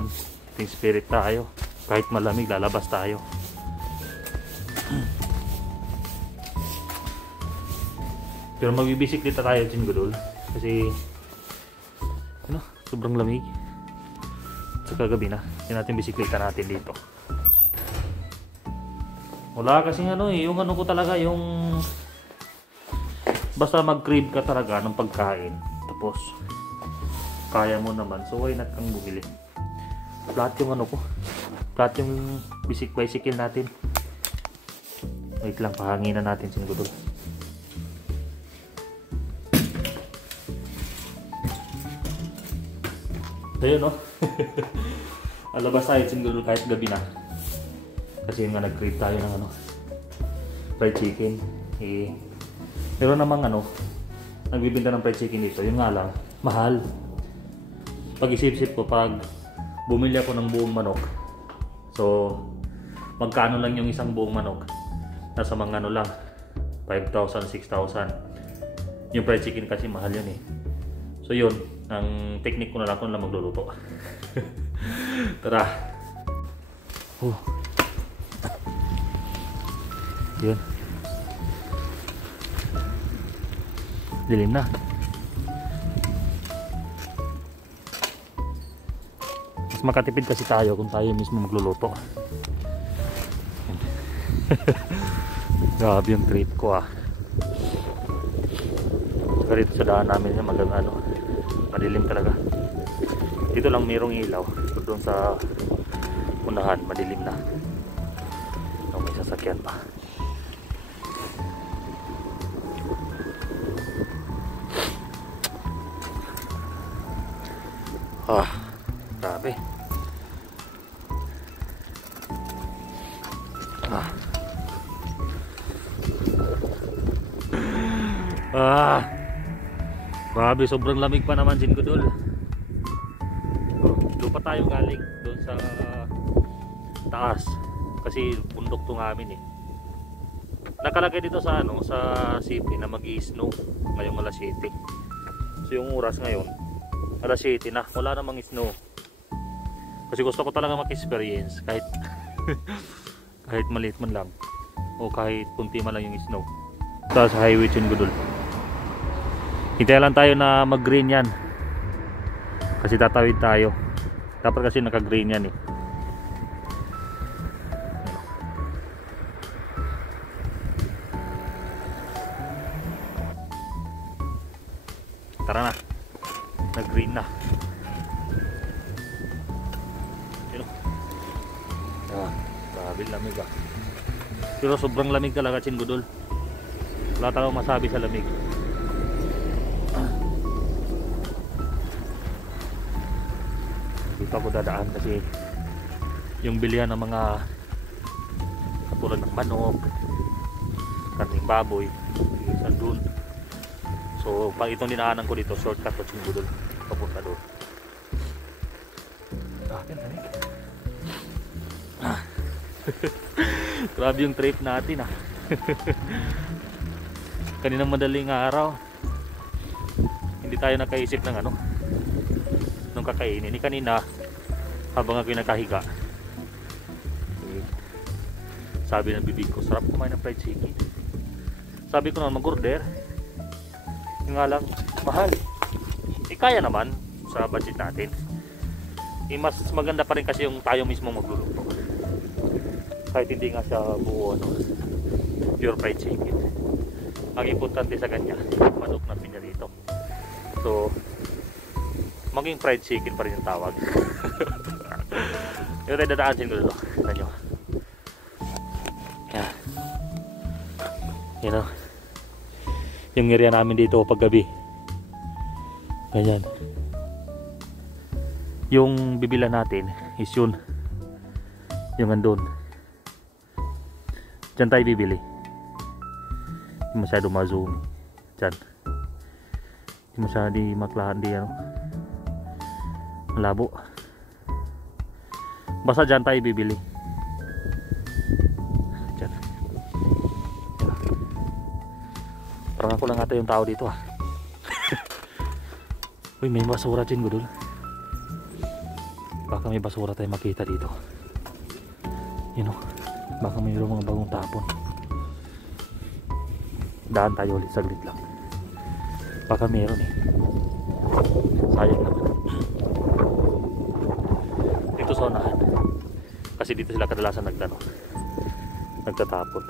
yun. Team spirit tayo. Kahit malamig, lalabas tayo. Pero magbibisikleta tayo, Chinggudol. Kasi ano, sobrang lamig. Sa kagabi na, yun natin bisikleta natin dito. Wala kasing ano eh, yung ano ko talaga, yung basta mag-crave ka talaga ng pagkain. Tapos kaya mo naman, so why not kang bumili. Flat yung ano ko, flat yung bicycle natin. Wait lang, pahanginan natin Chinggudol. Ayun no. Alabas tayo Chinggudol kahit gabi na. Kasi nga nag-crave tayo ng ano, fried chicken. Eh, meron namang ano, nagbibinta ng fried chicken dito. Yun nga lang, mahal. Pag isip-isip ko, pag bumili ako ng buong manok, so magkano lang yung isang buong manok? Nasa mga ano lang, 5,000, 6,000. Yung fried chicken kasi mahal yun eh. So yun, ang technique ko na lang kung lang magluluto. Tara. Yun. Dilim na. Mas makatipid kasi tayo kung tayo mismo magluluto. Grabe yung trip ko ah. Saka dito sa daan namin ano, madilim talaga. Dito lang mayroong ilaw. Doon sa unahan madilim na. No, may sasakyan pa. Grabe. Grabe, sobrang lamig pa naman Chinggudol. Doon pa tayo galing doon sa taas kasi bundok to namin eh. Nakalagay dito sa ano, sa city na mag-i-snow ngayong alas 7. So yung oras ngayon alas 7 na, wala namang snow. Kasi gusto ko talaga mag-experience kahit kahit maliit man lang o kahit punti man lang yung snow. Ito sa highway Chinggudol. Hintay lang tayo na mag-green yan. Kasi tatawid tayo. Dapat kasi naka-green yan eh. Tara na. Nag-green na. Grabe lamig ah. Pero sobrang lamig talaga Chinggudol. Wala tayong masabi sa lamig. Dito ako dadaan kasi yung bilihan ng mga katulad ng manok, karning baboy, sandun. So pag itong dinaanan ko dito, shortcut to Chinggudol, papunta doon. Grabe yung trip natin ah. Kaninang madaling araw hindi tayo nakaisip ng ano, nung kakainin. Ni kanina habang ako nakahiga, sabi ng bibig ko, sarap kumain ng fried chicken. Sabi ko naman mag-order, yung nga lang mahal. Kaya naman sa budget natin. Mas maganda pa rin kasi yung tayo mismo magluluto. Kahit hindi nga siya buo ano, pure fried chicken. Ang importante sa kanya, manok na pinya dito. So maging fried chicken pa rin yung tawag. Yung tayo dadaanin ko dito. Tignan nyo. Yan. You know, yung area namin dito pag gabi. Ganyan. Yung bibila natin is yun. Yung andun. Diyan tayo bibili. Hindi masyado ma-zoom. Diyan. Hindi masyado maklahan di ano. Malabo. Basta dyan tayo bibili. Dyan. Parang ako lang ata yung tao dito ah. Uy, may basura Chinggudol. baka may basura tayo makita dito. You know, baka mayroong mga bagong tapon. Daan tayo ulit, saglit lang. Baka meron eh. Sayang naman. Dito sa unahan. Kasi dito sila kadalasan nagtatapon.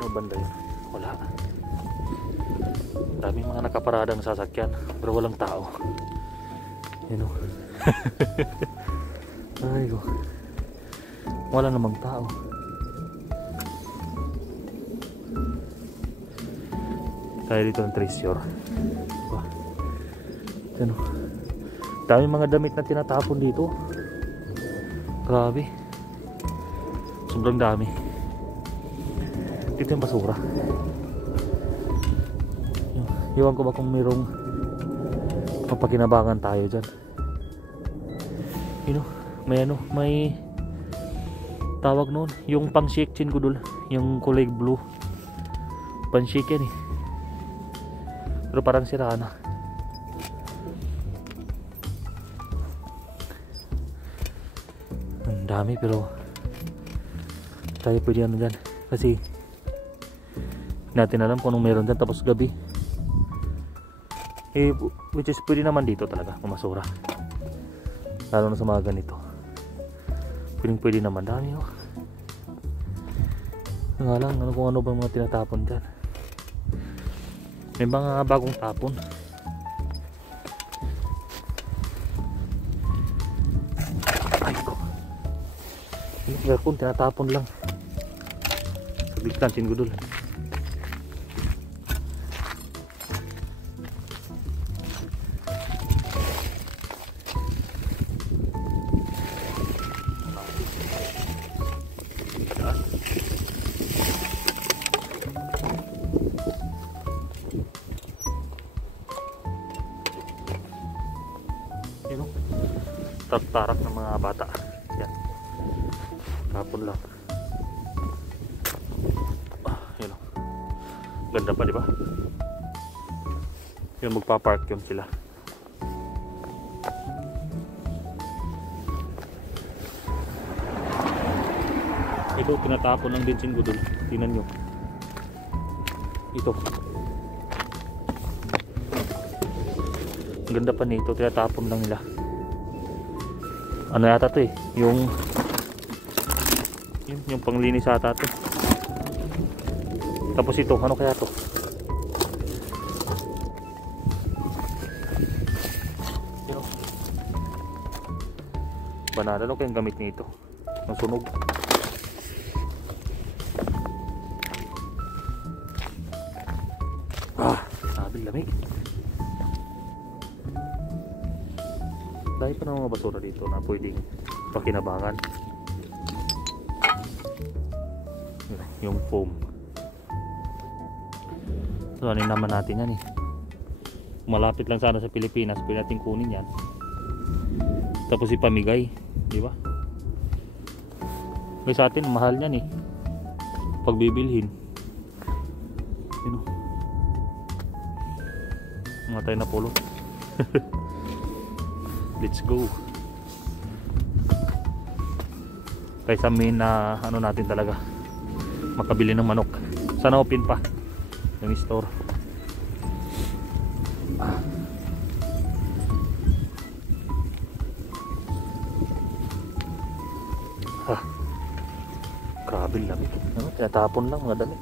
Ano banda yun? Wala. Daming mga nakaparadang sasakyan pero walang tao. You know. Ay ko. Wala namang tao. Tayo dito ng treasure. Diba? Ano? Daming mga damit na tinatapon dito. Grabe. Sobrang dami. Dito yung basura. Iwan ko ba kung mayroong mapakinabangan tayo dyan. You know, may tawag noon, yung pang shake chin gudul, yung kulay blue. Pang shake yan eh. Pero parang sira na. Ang dami pero tayo pwede ano dyan. Kasi natin alam kung anong meron dyan tapos gabi. Eh, which is pwede naman dito talaga pumasura. Lalo na sa mga ganito. Pwede naman. Dami oh. Nga lang, ano kung ano bang mga tinatapon dyan. May mga bagong tapon. Ay ko. Yung aircon tinatapon lang. Saglit lang, singgudol. Tarak ng mga bata. Yan. Tapon lang. Yan. Ganda pa, di ba? Yung magpa-park yun sila. Ito, tinatapon ng bensin gudol. Tingnan nyo. Ito. Ang ganda pa nito. Tinatapon lang nila. Ano yata to eh, yung panglinis ata to. Tapos ito, ano kaya to? Pero banana, ano kayang gamit nito? Ang sunog. Sabi lamig. Dahil pa ng mga basura dito na pwedeng pakinabangan. Yung foam. So ano naman natin yan eh. Malapit lang sana sa Pilipinas, pwede natin kunin yan. Tapos ipamigay, di ba? Kasi sa atin mahal yan eh. Pag bibilhin. You know. Matay na polo. Let's go. Kaysa main na ano natin talaga makabili ng manok. Sana open pa yung store. Grabe lamig. Ano, tinatapon lang mga damit.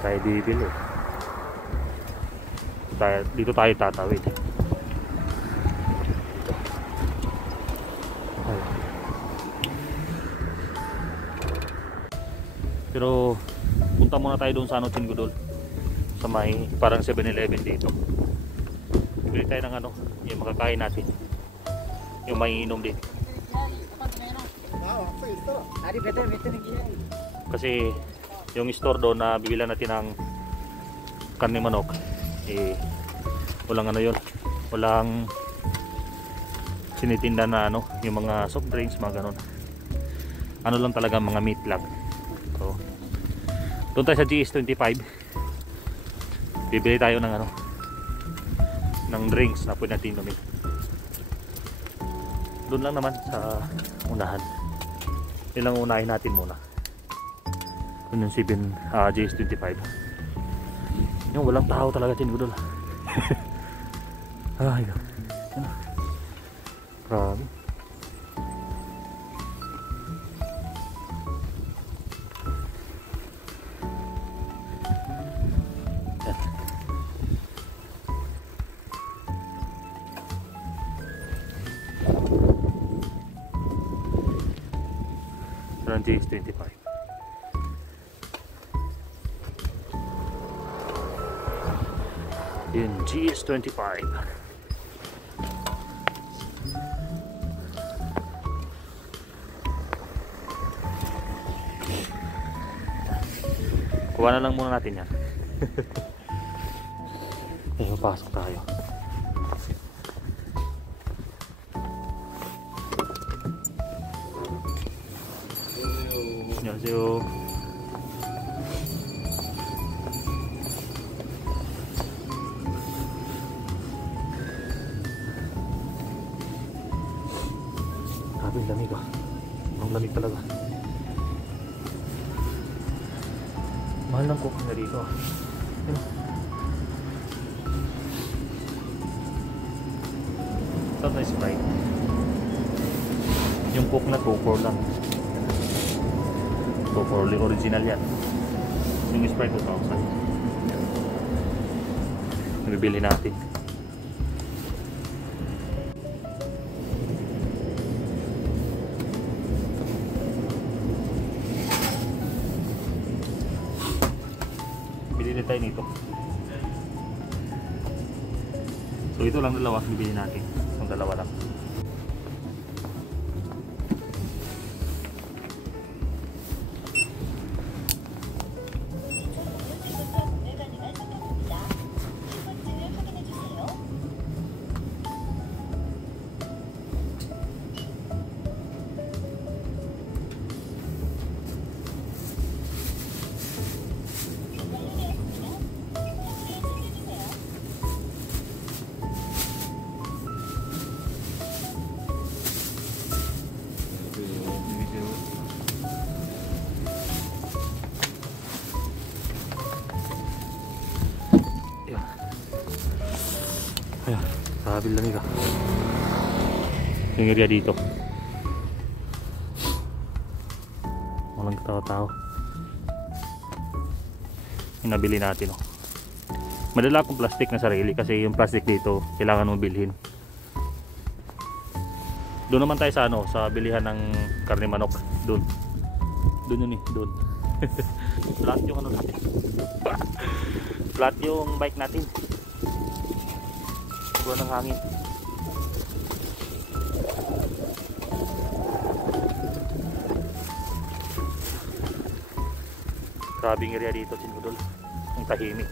Tayo bibili. Dito tayo tatawid. Dito. Pero punta muna tayo doon sa ano, Chingodol. Sa may parang 7-Eleven dito. Bili tayo ng ano, yung makakain natin. yung maiinom din. Kasi yung store doon na bibilan natin ng karne manok, eh walang ano yun, walang sinitinda na ano, yung mga soft drinks, mga ganon. Ano lang talaga, mga meat lang. So doon tayo sa GS25, bibili tayo ng ano, ng drinks na pwede natin inumin. Doon lang naman sa unahan. Ilang unahin natin muna. Doon yung GS25. Yung walang tao talaga din gudol. Ay, yan. Grabe. Yan. GS25. In GS25. Kuha na lang muna natin yan. Ayun, pasok tayo. 안녕하세요. Grabe, lamig ah. Ang lamig talaga. Mahal ng coke na dito ah. Ito na Sprite. Yung coke na 2-4 lang. 2-4 original yan. Yung Sprite 2,000. Nabibili natin. Bili tayo nito. So ito lang dalawa bibili natin. Itong dalawa lang. Ayan, sabi lamig ah. Yung area dito walang tao-tao. Yung nabili natin oh. Madala akong plastic na sarili kasi yung plastic dito kailangan mong bilhin. Doon naman tayo sa ano, sa bilihan ng karne manok. Doon yun eh, doon. Flat yung ano natin. Flat yung bike natin. Buwan ng hangin. Grabing area dito, Sinudol. Ang tahimik.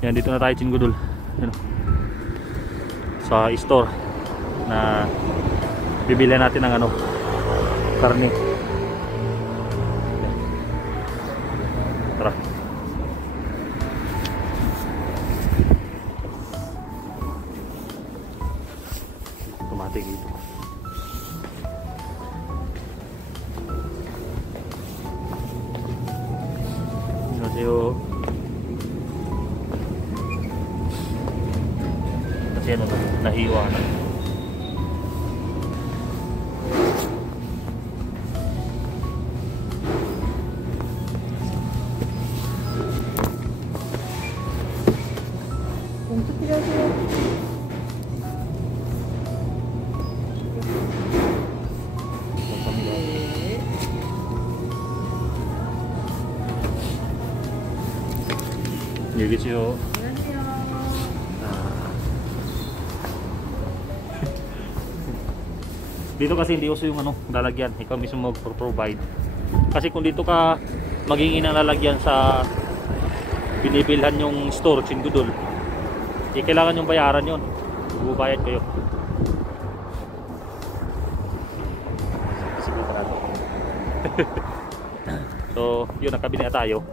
Yan, dito na tayo, Sinudol. Sa store na bibili natin ng ano, karne. Tara. Tumating dito. Annyeonghaseyo. Kasi ano na, nahiwa na. Gigit siyo. Dito kasi hindi uso yung ano, lalagyan. Ikaw mismo mag-provide. Kasi kung dito ka maging inang lalagyan sa binibilhan yung store, Chinggudol, kailangan yung bayaran yon. Bubayad kayo. So, yun, nakabili na tayo.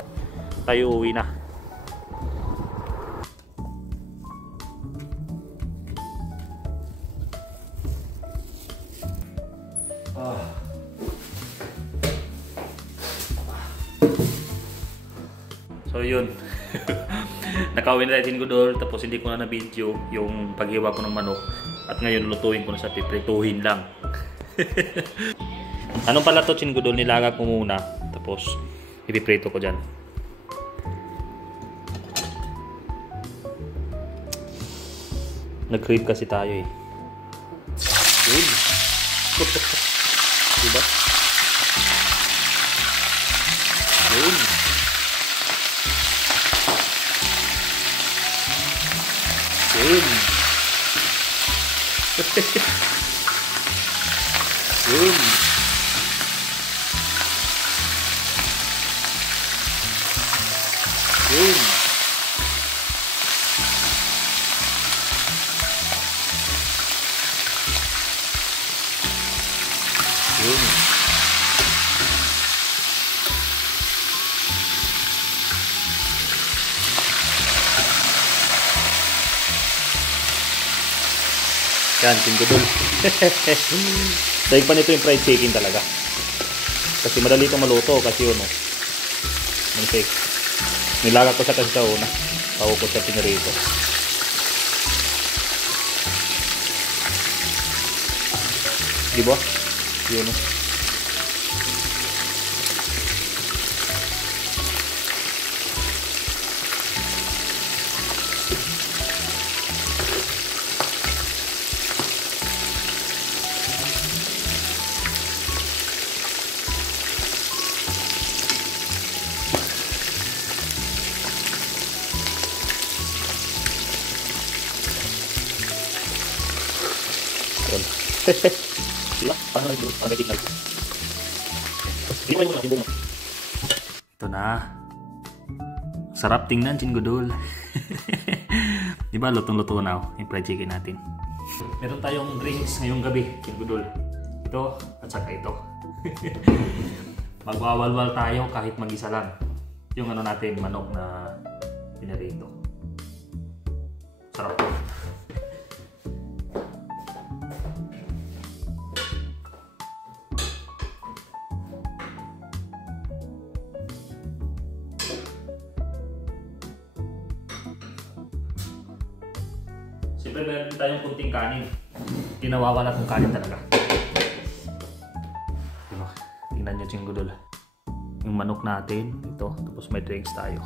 Tayo uwi na. So yun. Nakauwi na tayo Chinggudol, tapos hindi ko na na-video yung paghiwa ko ng manok. At ngayon lutuin ko na sa piprituhin lang. Anong pala to Chinggudol? Nilaga ko muna, tapos ipiprito ko dyan. Nag-crave kasi tayo eh. Yun. Diba? Yun. Yun. Yun. Yun. Yun. Yan, Chinggudol. Dahil pa nito yung fried chicken talaga. Kasi madali itong maluto kasi yun, nilaga ko siya kasi sa una. Bago ko siya pinarito. Diba? Yun. Diba? Parang nag-editing na. Ito na. Sarap tingnan, Chinggudol. Diba, lutong-luto na yung fried chicken natin. Meron tayong drinks ngayong gabi, Chinggudol. Ito at saka ito. Magwawalwal tayo kahit mag-isa lang. Yung ano natin, manok na pinarito. Sarap to. Siyempre meron tayong kunting kanin. Hindi nawawala kung kanin talaga. Diba? Tingnan nyo Chinggudol. Yung manok natin, ito. Tapos may drinks tayo.